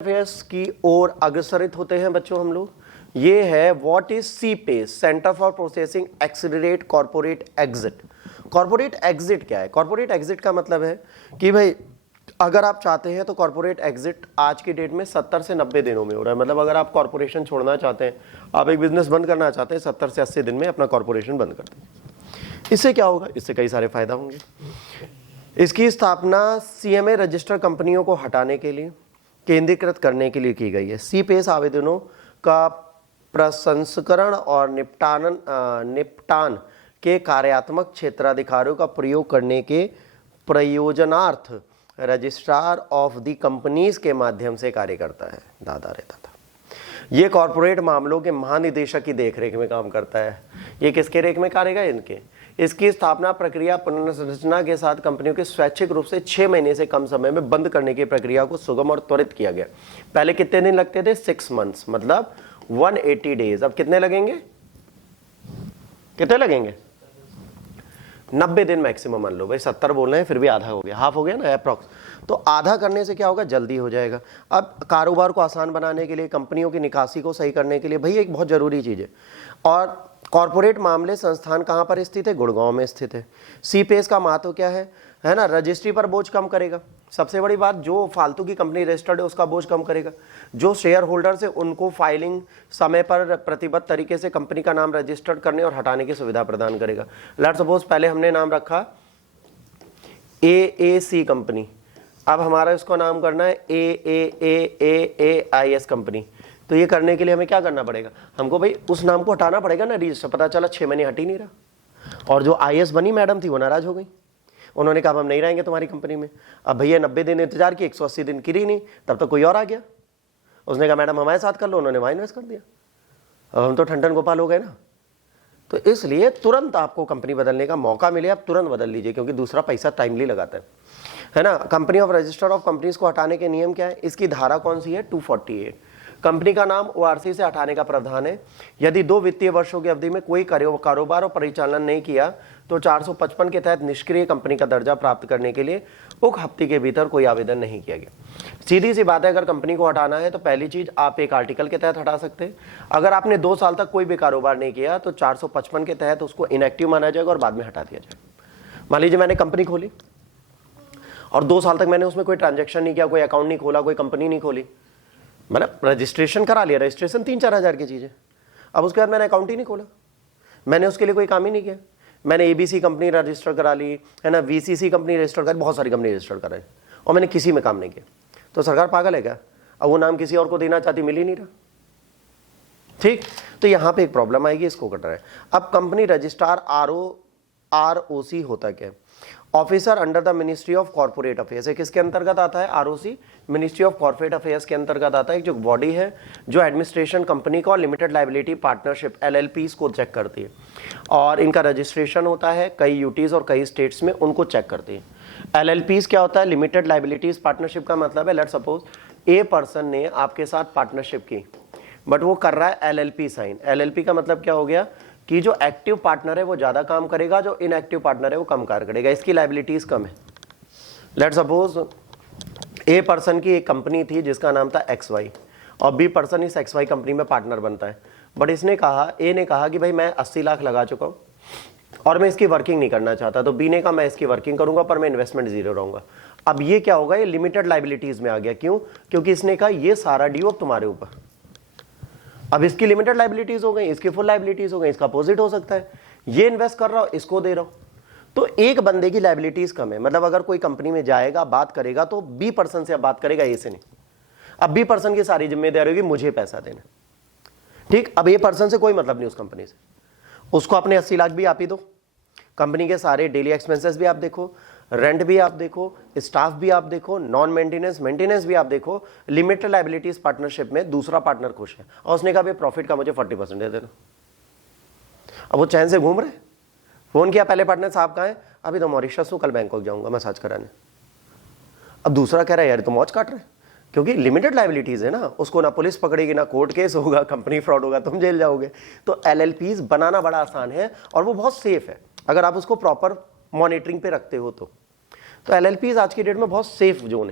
Affairs की ओर अग्रसरित होते हैं बच्चों हम लोग। ये है what is CPACE, centre for processing accelerate corporate exit. Corporate exit क्या है? कॉर्पोरेट एग्जिट का मतलब है कि भाई अगर आप चाहते हैं तो कॉर्पोरेट एग्जिट आज की डेट में 70 से 90 दिनों में हो रहा है। मतलब अगर आप कॉर्पोरेशन छोड़ना चाहते हैं, आप एक बिजनेस बंद करना चाहते हैं, 70 से 80 दिन में अपना कॉर्पोरेशन बंद कर दें। इससे क्या होगा? इससे कई सारे फायदा होंगे। इसकी स्थापना सीएमए रजिस्टर्ड कंपनियों को हटाने के लिए, केंद्रीकृत करने के लिए की गई है। सीपेस आवेदनों का प्रसंस्करण और निपटान के कार्यात्मक क्षेत्राधिकारों का प्रयोग करने के प्रयोजनार्थ रजिस्ट्रार ऑफ द कंपनीज के माध्यम से कार्य करता है। दादा रहता था। ये कॉर्पोरेट मामलों के महानिदेशक की देखरेख में काम करता है। ये किसके रेख में करेगा? इनके। इसकी स्थापना प्रक्रिया पुनर्संरचना के साथ कंपनियों के स्वैच्छिक रूप से 6 महीने से कम समय में बंद करने की प्रक्रिया को सुगम और त्वरित किया गया। पहले कितने दिन लगते थे? 6 मंथ्स, मतलब 180 डेज। अब कितने लगेंगे? कितने लगेंगे? 90 दिन मैक्सिमम मान लो। भाई 70 बोल रहे हैं, फिर भी आधा हो गया, हाफ हो गया ना अप्रॉक्स। तो आधा करने से क्या होगा? जल्दी हो जाएगा। अब कारोबार को आसान बनाने के लिए, कंपनियों की निकासी को सही करने के लिए, भाई एक बहुत जरूरी चीज है। और कॉर्पोरेट मामले संस्थान कहां पर स्थित है? गुड़गांव में स्थित है। सीपेस का महत्व क्या है ना? रजिस्ट्री पर बोझ कम करेगा। सबसे बड़ी बात, जो फालतू की कंपनी रजिस्टर्ड है उसका बोझ कम करेगा। जो शेयर होल्डर्स है उनको फाइलिंग समय पर प्रतिबद्ध तरीके से कंपनी का नाम रजिस्टर्ड करने और हटाने की सुविधा प्रदान करेगा। लेट्स सपोज पहले हमने नाम रखा AAC कंपनी, अब हमारा इसको नाम करना है AAAAAIS कंपनी। तो ये करने के लिए हमें क्या करना पड़ेगा? हमको भाई उस नाम को हटाना पड़ेगा ना रजिस्टर। पता चला 6 महीने हट ही नहीं रहा। और जो IS बनी मैडम थी वो नाराज हो गई। उन्होंने कहा हम नहीं रहेंगे तुम्हारी कंपनी में। अब भैया 90 दिन इंतजार किए, 180 दिन की नहीं, तब तक कोई और आ गया। उसने कहा मैडम हमारे साथ कर लो, उन्होंने वहां इन्वेस्ट कर दिया। अब हम तो ठंडन गोपाल हो गए ना। तो इसलिए तुरंत आपको कंपनी बदलने का मौका मिले, आप तुरंत बदल लीजिए, क्योंकि दूसरा पैसा टाइमली लगाता है ना। Company of register of companies को हटाने के नियम क्या है? इसकी धारा कौन सी है? 248। कंपनी का नाम ORC से हटाने का प्रावधान है। यदि 2 वित्तीय वर्षों की अवधि में कोई कारोबार और परिचालन नहीं किया तो 455 के तहत निष्क्रिय कंपनी का दर्जा प्राप्त करने के लिए उक्त हफ्ते के भीतर कोई आवेदन नहीं किया गया। सीधी सी बात है, अगर कंपनी को हटाना है तो पहली चीज आप एक आर्टिकल के तहत हटा सकते हैं। अगर आपने 2 साल तक कोई भी कारोबार नहीं किया तो 455 के तहत उसको इनएक्टिव माना जाएगा और बाद में हटा दिया जाएगा। मान लीजिए मैंने कंपनी खोली और 2 साल तक मैंने उसमें कोई ट्रांजेक्शन नहीं किया, कोई अकाउंट नहीं खोला, कोई कंपनी नहीं खोली, मतलब रजिस्ट्रेशन करा लिया। रजिस्ट्रेशन 3-4 हज़ार की चीज़ है। अब उसके बाद मैंने अकाउंट ही नहीं खोला, मैंने उसके लिए कोई काम ही नहीं किया। मैंने ABC कंपनी रजिस्टर करा ली है ना, VCC कंपनी रजिस्टर करी, बहुत सारी कंपनी रजिस्टर कराई, और मैंने किसी में काम नहीं किया। तो सरकार पागल है क्या? अब वो नाम किसी और को देना चाहती, मिल ही नहीं रहा। ठीक, तो यहाँ पे एक प्रॉब्लम आएगी, इसको कट रहा है। अब कंपनी रजिस्ट्रार ROC होता क्या है? Officer under the ministry of corporate affairs. किसके अंतर्गत आता है? ROC ministry of corporate affairs के अंतर्गत आता है। जो बॉडी है जो एडमिनिस्ट्रेशन कंपनी को और लिमिटेड लाइबिलिटी पार्टनरशिप LLPs को चेक करती है, और इनका रजिस्ट्रेशन होता है कई यूटीज और कई स्टेट्स में, उनको चेक करती है। LLPs क्या होता है? लिमिटेड लाइबिलिटीज पार्टनरशिप का मतलब है, लेट्स सपोज A पर्सन ने आपके साथ पार्टनरशिप की, बट वो कर रहा है LLP साइन। LLP का मतलब क्या हो गया कि जो एक्टिव पार्टनर है वो ज्यादा काम करेगा, जो इनएक्टिव पार्टनर है वो कम कार्य करेगा, इसकी लायबिलिटीज कम है। लेट्स सपोज A पर्सन की एक कंपनी थी जिसका नाम था XY, और B पर्सन इस XY कंपनी में पार्टनर बनता है, बट इसने कहा, A ने कहा कि भाई मैं 80 लाख लगा चुका हूं और मैं इसकी वर्किंग नहीं करना चाहता। तो B ने कहा मैं इसकी वर्किंग करूंगा पर मैं इन्वेस्टमेंट 0 रहूंगा। अब ये क्या होगा? ये लिमिटेड लायबिलिटीज में आ गया। क्यों? क्योंकि इसने कहा ये सारा ड्यू अब तुम्हारे ऊपर। अब इसकी लिमिटेड लायबिलिटीज हो गई, इसकी फुल लायबिलिटीज हो गई, इसका अपोजिट हो सकता है। ये इन्वेस्ट कर रहा हूं, इसको दे रहा हूं, तो एक बंदे की लायबिलिटीज कम है। मतलब अगर कोई कंपनी में जाएगा, बात करेगा, तो B पर्सन से अब बात करेगा, A से नहीं। अब B पर्सन की सारी जिम्मेदारी होगी मुझे पैसा देना। ठीक, अब A पर्सन से कोई मतलब नहीं उस कंपनी से, उसको अपने 80 लाख भी आप ही दो, कंपनी के सारे डेली एक्सपेंसेस भी आप देखो, रेंट भी आप देखो, स्टाफ भी आप देखो, नॉन मेंटेनेंस भी आप देखो। लिमिटेड लायबिलिटीज पार्टनरशिप में दूसरा पार्टनर खुश है और उसने कहा प्रॉफिट का मुझे 40% दे देना। अब वो चैन से घूम रहे। फोन किया पहले पार्टनर, साहब कहाँ है? अभी तो मॉरिशस हूँ, कल बैंकॉक जाऊंगा मसाज कराने। अब दूसरा कह रहा है यार तो मौज काट रहे, क्योंकि लिमिटेड लायबिलिटीज है ना, उसको ना पुलिस पकड़ेगी, ना कोर्ट केस होगा, कंपनी फ्रॉड होगा, तुम जेल जाओगे। तो LLPs बनाना बड़ा आसान है और वो बहुत सेफ है अगर आप उसको प्रॉपर मॉनिटरिंग पे रखते हो तो LLPs आज की डेट में बहुत सेफ जोन है।